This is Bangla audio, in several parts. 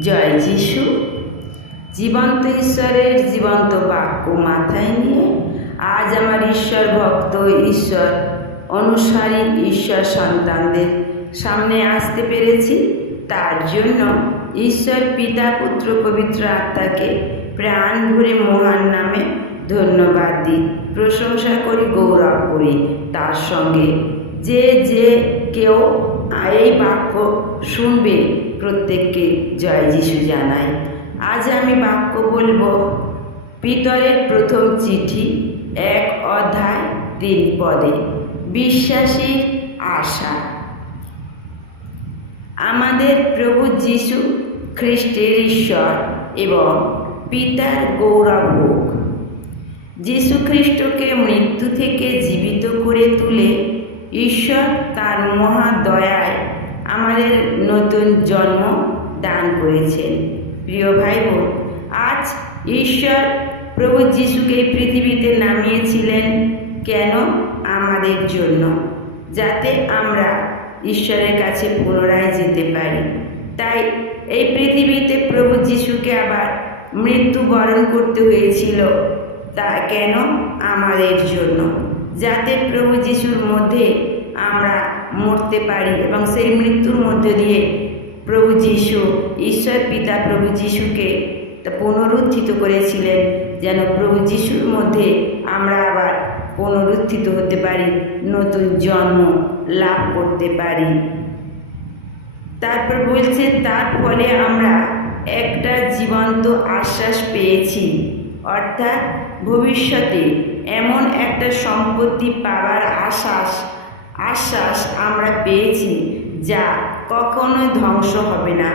জয় যিশু। জীবন্ত ঈশ্বরের জীবন্ত বাক্য মাথায় নিয়ে আজ আমার ঈশ্বর ভক্ত ঈশ্বর, অনুসারী ঈশ্বর সন্তানদের সামনে আসতে পেরেছি। তার জন্য ঈশ্বর পিতা, পুত্র, পবিত্র আত্মাকে প্রাণ ভরে মহান নামে ধন্যবাদ দিই। প্রশংসা করি, গৌরব করি। তার সঙ্গে যে যে কেউ এই বাক্য শুনবে প্রত্যেককে জয় যিশু জানাই। আজ আমি বাক্য বলব, পিতরের প্রথম চিঠি, এক অধ্যায়, তিন পদে, বিশ্বাসীর আশা। আমাদের প্রভু যিশু খ্রিস্টের ঈশ্বর এবং পিতার গৌরব হোক যীশু খ্রিস্টকে মৃত্যু থেকে জীবিত করে তুলে ঈশ্বর তার মহা দয়ায় আমাদের নতুন জন্ম দান করেছেন। প্রিয় ভাই বোন আজ ঈশ্বর প্রভু যিশুকে পৃথিবীতে নামিয়েছিলেন কেন? আমাদের জন্য, যাতে আমরা ঈশ্বরের কাছে পুনরায় যেতে পারি। তাই এই পৃথিবীতে প্রভু যিশুকে আবার মৃত্যুবরণ করতে হয়েছিল, তা কেন? আমাদের জন্য, যাতে প্রভু যিশুর মধ্যে আমরা মরতে পারি এবং সেই মৃত্যুর মধ্যে দিয়ে প্রভু যিশু, ঈশ্বর পিতা প্রভু যিশুকে পুনরুত্থিত করেছিলেন, যেন প্রভু যিশুর মধ্যে আমরা আবার পুনরুত্থিত হতে পারি, নতুন জন্ম লাভ করতে পারি। তারপর বলছে, তার ফলে আমরা একটা জীবন্ত আশ্বাস পেয়েছি। অর্থাৎ ভবিষ্যতে এমন একটা সম্পত্তি পাওয়ার আশ্বাস আশ্বাস আমরা পেয়েছি যা কখনো ধ্বংস হবে না,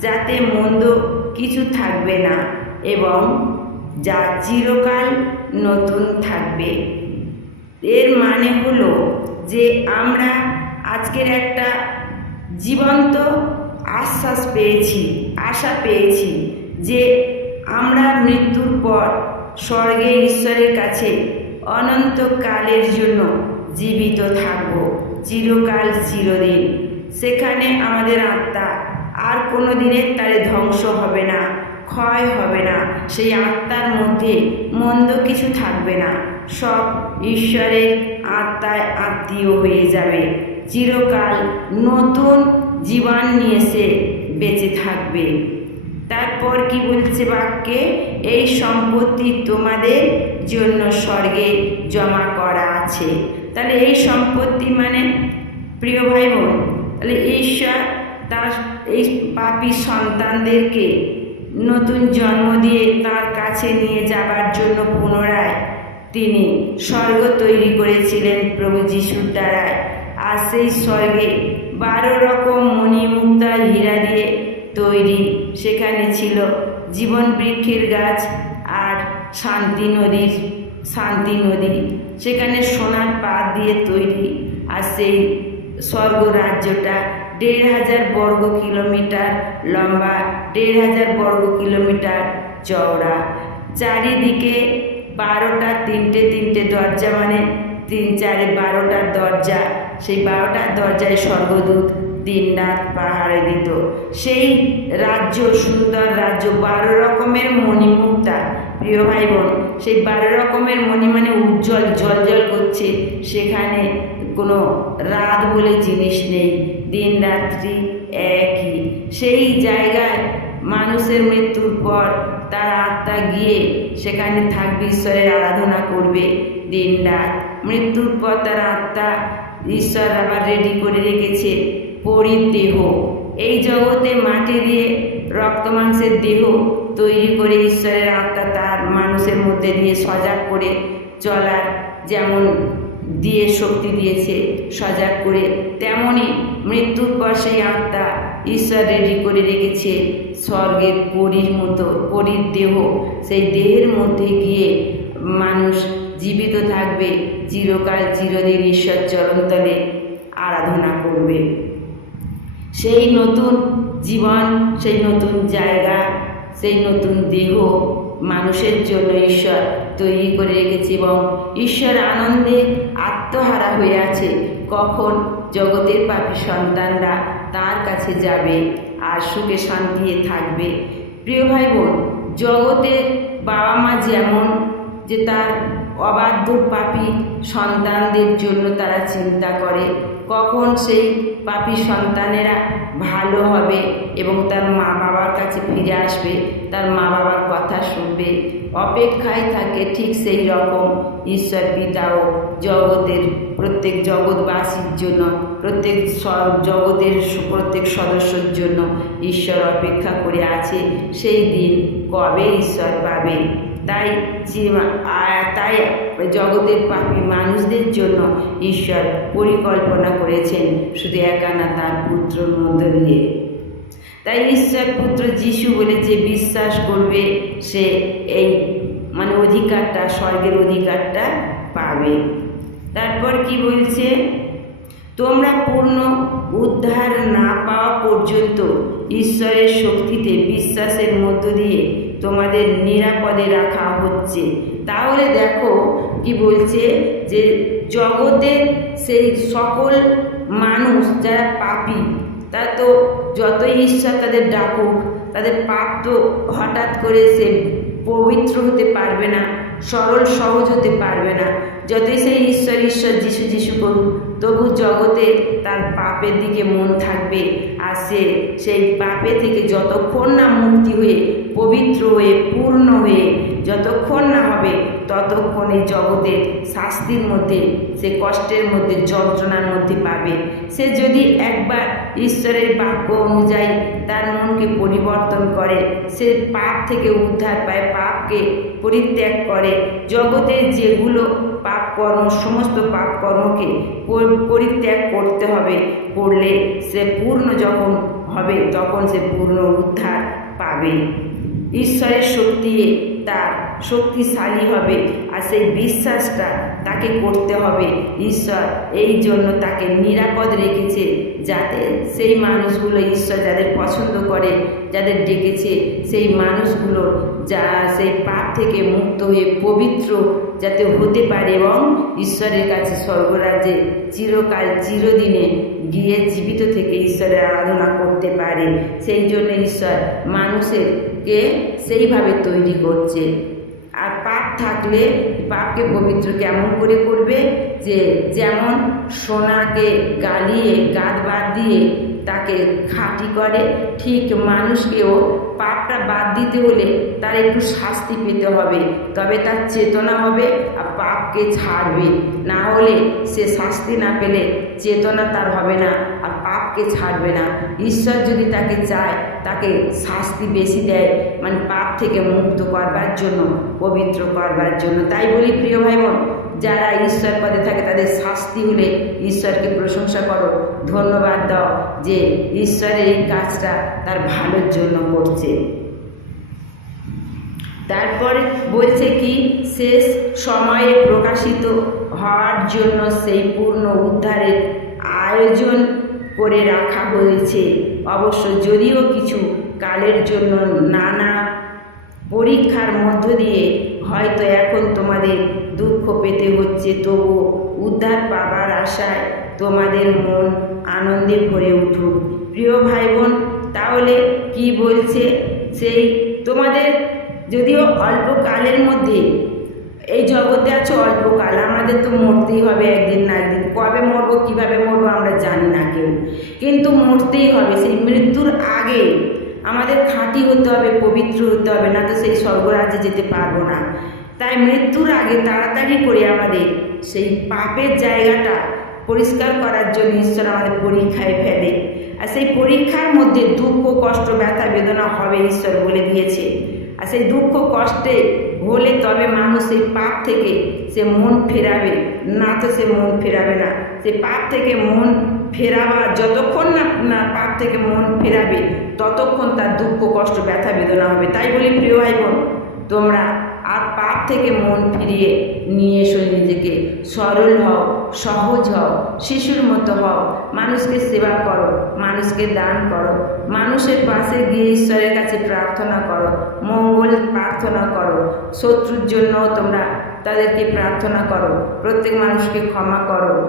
যাতে মন্দ কিছু থাকবে না এবং যা চিরকাল নতুন থাকবে। এর মানে হলো যে আমরা আজকের একটা জীবন্ত আশ্বাস পেয়েছি, আশা পেয়েছি যে আমরা মৃত্যুর পর স্বর্গে ঈশ্বরের কাছে অনন্তকালের জন্য জীবিত থাকব। চিরকাল চিরদিন। সেখানে আমাদের আত্মা আর কোনো দিনের তারে ধ্বংস হবে না, ক্ষয় হবে না। সেই আত্মার মধ্যে মন্দ কিছু থাকবে না। সব ঈশ্বরের আত্মায় আত্মীয় হয়ে যাবে। চিরকাল নতুন জীবন নিয়ে সে বেঁচে থাকবে। তারপর কি বলছে বাক্যে? এই সম্পত্তি তোমাদের জন্য স্বর্গে জমা করা আছে। তাহলে এই সম্পত্তি মানে প্রিয় ভাই বোন তাহলে ঈশ্বর তার এই পাপি সন্তানদেরকে নতুন জন্ম দিয়ে তার কাছে নিয়ে যাবার জন্য পুনরায় তিনি স্বর্গ তৈরি করেছিলেন প্রভু যিশুর দ্বারায়। আর সেই স্বর্গে বারো রকম মণিমুক্তা হীরা দিয়ে তৈরি, সেখানে ছিল জীবন বৃক্ষের গাছ আর শান্তি নদীর শান্তি নদী, সেখানে সোনার পাত দিয়ে তৈরি। আর সেই স্বর্গ রাজ্যটা দেড় হাজার বর্গ কিলোমিটার লম্বা, দেড় হাজার বর্গ কিলোমিটার চওড়া। চারিদিকে বারোটা তিনটে তিনটে দরজা মানে তিন চারে বারোটার দরজা। সেই বারোটার দরজায় স্বর্গদূত দিন রাত পাহাড়ে দিত। সেই রাজ্য সুন্দর রাজ্য, বারো রকমের মণিমুক্তা। প্রিয় ভাই বোন সেই বারো রকমের মনে মানে উজ্জ্বল জল জল করছে। সেখানে কোনো রাত বলে জিনিস নেই, দিন রাত্রি একই। সেই জায়গায় মানুষের মৃত্যুর পর তার আত্মা গিয়ে সেখানে থাকবে, ঈশ্বরের আরাধনা করবে। দিন রাত, মৃত্যুর পর তার আত্মা ঈশ্বর আবার রেডি করে রেখেছে পরির দেহ এই জগতে মাটি দিয়ে রক্ত মাংসের দেহ তৈরি করে ঈশ্বরের আত্মা তার মানুষের মধ্যে দিয়ে সজাগ করে চলার যেমন দিয়ে শক্তি দিয়েছে, সজাগ করে তেমনই মৃত্যুর পর সেই আত্মা ঈশ্বর রেডি করে রেখেছে স্বর্গের পরীর মতো, পরীর দেহ। সেই দেহের মধ্যে গিয়ে মানুষ জীবিত থাকবে, চিরকাল চিরদিন ঈশ্বর চরণতলে আরাধনা করবে। সেই নতুন জীবন, সেই নতুন জায়গা সেই নতুন দেহ মানুষের জন্য ঈশ্বর তৈরি করে রেখেছে এবং ঈশ্বর আনন্দে আত্মহারা হয়ে আছে। কখন জগতের পাপী সন্তানরা তার কাছে যাবে আর সুখে শান্তি থাকবে? প্রিয় ভাই বোন জগতের বাবা মা যেমন যে তার অবাধ্য পাপী সন্তানদের জন্য তারা চিন্তা করে, কখন সেই পাপী সন্তানেরা ভালো হবে এবং তার মা বাবার কাছে ফিরে আসবে, তার মা বাবার কথা শুনবে। অপেক্ষায় থাকে ঠিক সেই রকম ঈশ্বর পিতাও জগতের প্রত্যেক জগৎবাসীর জন্য, প্রত্যেক জগতের প্রত্যেক সদস্যর জন্য ঈশ্বর অপেক্ষা করে আছে সেই দিন কবে ঈশ্বর পাবে তাই যে তাই জগতের পাপী মানুষদের জন্য ঈশ্বর পরিকল্পনা করেছেন শুধু একানা তার পুত্রর মধ্য দিয়ে। তাই ঈশ্বর পুত্র যিশু বলে যে বিশ্বাস করবে, সে এই মানে অধিকারটা, স্বর্গের অধিকারটা পাবে। তারপর কি বলছে? তোমরা পূর্ণ উদ্ধার না পাওয়া পর্যন্ত ঈশ্বরের শক্তিতে, বিশ্বাসের মধ্য দিয়ে তোমাদের নিরাপদে রাখা হচ্ছে। তাহলে দেখো কি বলছে যে জগতের সেই সকল মানুষ যারা পাপী, তারা তো যতই ঈশ্বর তাদের ডাকুক, তাদের পাপ তো হঠাৎ করে সে পবিত্র হতে পারবে না, সরল সহজ হতে পারবে না। যতই সেই ঈশ্বর ঈশ্বর যিশু যিশু করুক, তবু জগতে তার পাপের দিকে মন থাকবে। সে সেই পাপে থেকে যতক্ষণ না মুক্তি হয়ে, পবিত্র হয়ে, পূর্ণ হয়ে, যতক্ষণ না হবে, ততক্ষণ এই জগতের শাস্তির মধ্যে, সে কষ্টের মধ্যে, যন্ত্রণার মধ্যে পাবে। সে যদি একবার ঈশ্বরের বাক্য অনুযায়ী তার মনকে পরিবর্তন করে, সে পাপ থেকে উদ্ধার পায়, পাপকে পরিত্যাগ করে, জগতের যেগুলো পাপ কর্ম সমস্ত পাপকর্মকে পরিত্যাগ করতে হবে। করলে সে পূর্ণ যখন হবে, তখন সে পূর্ণ উদ্ধার পাবে। ঈশ্বরের শক্তি তার শক্তিশালী হবে আর সেই বিশ্বাসটা তাকে করতে হবে। ঈশ্বর এই জন্য তাকে নিরাপদ রেখেছে যাতে সেই মানুষগুলো ঈশ্বর যাদের পছন্দ করে, যাদের ডেকেছে সেই মানুষগুলো যা সেই পাপ থেকে মুক্ত হয়ে পবিত্র যাতে হতে পারে এবং ঈশ্বরের কাছে স্বর্গরাজ্যে চিরকাল চিরদিনে গিয়ে জীবিত থেকে ঈশ্বরের আরাধনা করতে পারে। সেই জন্য ঈশ্বর মানুষেরকে সেইভাবে তৈরি করছে। আর পাপ থাকলে পাপকে পবিত্র কেমন করে করবে? যে যেমন সোনাকে গালিয়ে, গাদ বাদ দিয়ে তাকে খাঁটি করে, ঠিক মানুষকেও পাপটা বাদ দিতে হলে তার একটু শাস্তি পেতে হবে। তবে তার চেতনা হবে আর পাপকে ছাড়বে। না হলে সে শাস্তি না পেলে চেতনা তার হবে না। পাপকে ছাড়বে না। ঈশ্বর যদি তাকে চায়, তাকে শাস্তি বেশি দেয় মানে পাপ থেকে মুক্ত করবার জন্য, পবিত্র করবার জন্য। তাই বলি, প্রিয় ভাই বোন যারা ঈশ্বর পদে থাকে, তাদের শাস্তি হলে ঈশ্বরকে প্রশংসা করো, ধন্যবাদ দাও যে ঈশ্বরের এই কাজটা তার ভালোর জন্য করছে। তারপরে বলছে কি, শেষ সময়ে প্রকাশিত হওয়ার জন্য সেই পূর্ণ উদ্ধারের আয়োজন করে রাখা হয়েছে। অবশ্য যদিও কিছু কালের জন্য নানা পরীক্ষার মধ্য দিয়ে হয়তো এখন তোমাদের দুঃখ পেতে হচ্ছে, তবু উদ্ধার পাবার আশায় তোমাদের মন আনন্দে ভরে উঠুক। প্রিয় ভাই বোন তাহলে কি বলছে? সেই তোমাদের যদিও অল্প কালের মধ্যে এই জগতে আছে অল্পকাল আমাদের তো মরতেই হবে একদিন না একদিন। কবে মরবো, কীভাবে মরবো আমরা জানি না কেউ। কিন্তু মরতেই হবে, সেই মৃত্যুর আগে আমাদের খাঁটি হতে হবে, পবিত্র হতে হবে, না তো সেই স্বর্গরাজ্যে যেতে পারব না। তাই মৃত্যুর আগে তাড়াতাড়ি করে আমাদের সেই পাপের জায়গাটা পরিষ্কার করার জন্য ঈশ্বর আমাদের পরীক্ষায় ফেলে। আর সেই পরীক্ষার মধ্যে দুঃখ, কষ্ট, ব্যথা, বেদনা হবে, ঈশ্বর বলে দিয়েছে। আর সেই দুঃখ, কষ্টে হলে তবে মানুষ সেই পাপ থেকে সে মন ফেরাবে। না তো সে মন ফেরাবে না। সে পাপ থেকে মন ফেরাবা যতক্ষণ না না পাপ থেকে মন ফেরাবে, ততক্ষণ তার দুঃখ, কষ্ট, ব্যথা, বেদনা হবে। তাই বলি প্রিয় ভাই বোন তোমরা আর পাপ থেকে মন ফিরিয়ে নিয়ে এসো নিজেকে। সরল হও, সহজ হও, শিশুর মতো হও। মানুষকে সেবা করো, মানুষকে দান করো, মানুষের পাশে গিয়ে ঈশ্বরের কাছে প্রার্থনা করো, মঙ্গল প্রার্থনা করো, শত্রুর জন্য তোমরা তাদেরকে প্রার্থনা করো, প্রত্যেক মানুষকে ক্ষমা করো।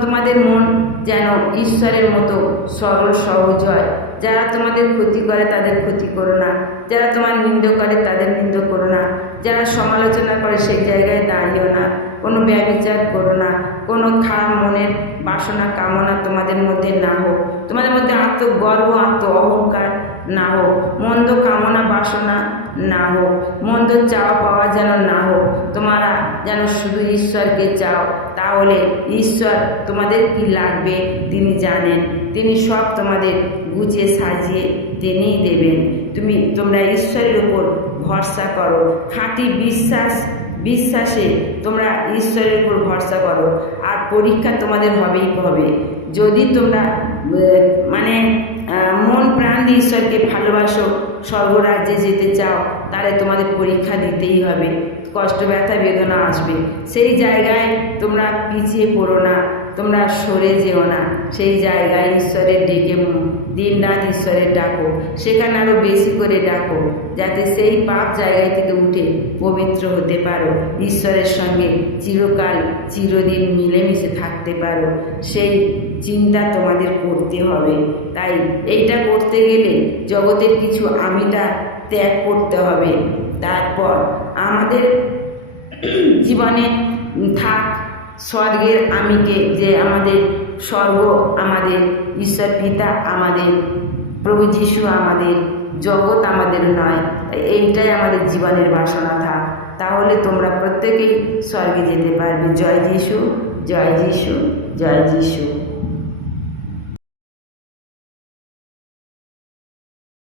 তোমাদের মন যেন ঈশ্বরের মতো সরল, সহজ হয়। যারা তোমাদের ক্ষতি করে তাদের ক্ষতি করো না। যারা তোমার নিন্দ করে তাদের নিন্দ করো না। যারা সমালোচনা করে সেই জায়গায় দাঁড়িও না। কোনো ব্যবচার করো না। কোনো খারাপ মনের বাসনা, কামনা তোমাদের মধ্যে না হোক। তোমাদের মধ্যে আত্মগর্ব আত্ম অহংকার না হোক। মন্দ কামনা, বাসনা না হোক। মন্দ চাওয়া পাওয়া যেন না হোক। তোমরা যেন শুধু ঈশ্বরকে চাও। তাহলে ঈশ্বর তোমাদের কি লাগবে? তিনি জানেন। তিনি সব তোমাদের গুছিয়ে সাজিয়ে তিনিই দেবেন। তুমি, তোমরা ঈশ্বরের উপর ভরসা করো। খাঁটি বিশ্বাস বিশ্বাসে তোমরা ঈশ্বরের উপর ভরসা করো, আর পরীক্ষা তোমাদের হবেই হবে। যদি তোমরা মানে মন প্রাণ দিয়ে ঈশ্বরকে ভালোবাসো, স্বর্গরাজ্যে যেতে চাও, তাহলে তোমাদের পরীক্ষা দিতেই হবে। কষ্ট, ব্যথা, বেদনা আসবে। সেই জায়গায় তোমরা পিছিয়ে পড়ো না, তোমরা সরে যেও না। সেই জায়গায় ঈশ্বরের ডেকে দিন রাত ঈশ্বরের ডাকো, সেখানে আরও বেশি করে ডাকো, যাতে সেই পাপ জায়গায় থেকে উঠে পবিত্র হতে পারো। ঈশ্বরের সঙ্গে চিরকাল, চিরদিন মিলেমিশে থাকতে পারো। সেই চিন্তা তোমাদের করতে হবে। তাই এইটা করতে গেলে জগতের কিছু আমিটা ত্যাগ করতে হবে। তারপর আমাদের জীবনে থাক, স্বর্গের আমিকে যে আমাদের স্বর্গ আমাদের, ঈশ্বর পিতা আমাদের, প্রভু যিশু আমাদের, জগৎ আমাদের নয়। এইটাই আমাদের জীবনের বাসনা থাক। তাহলে তোমরা প্রত্যেকেই স্বর্গে যেতে পারবে। জয় যিশু জয় যিশু জয় যিশু।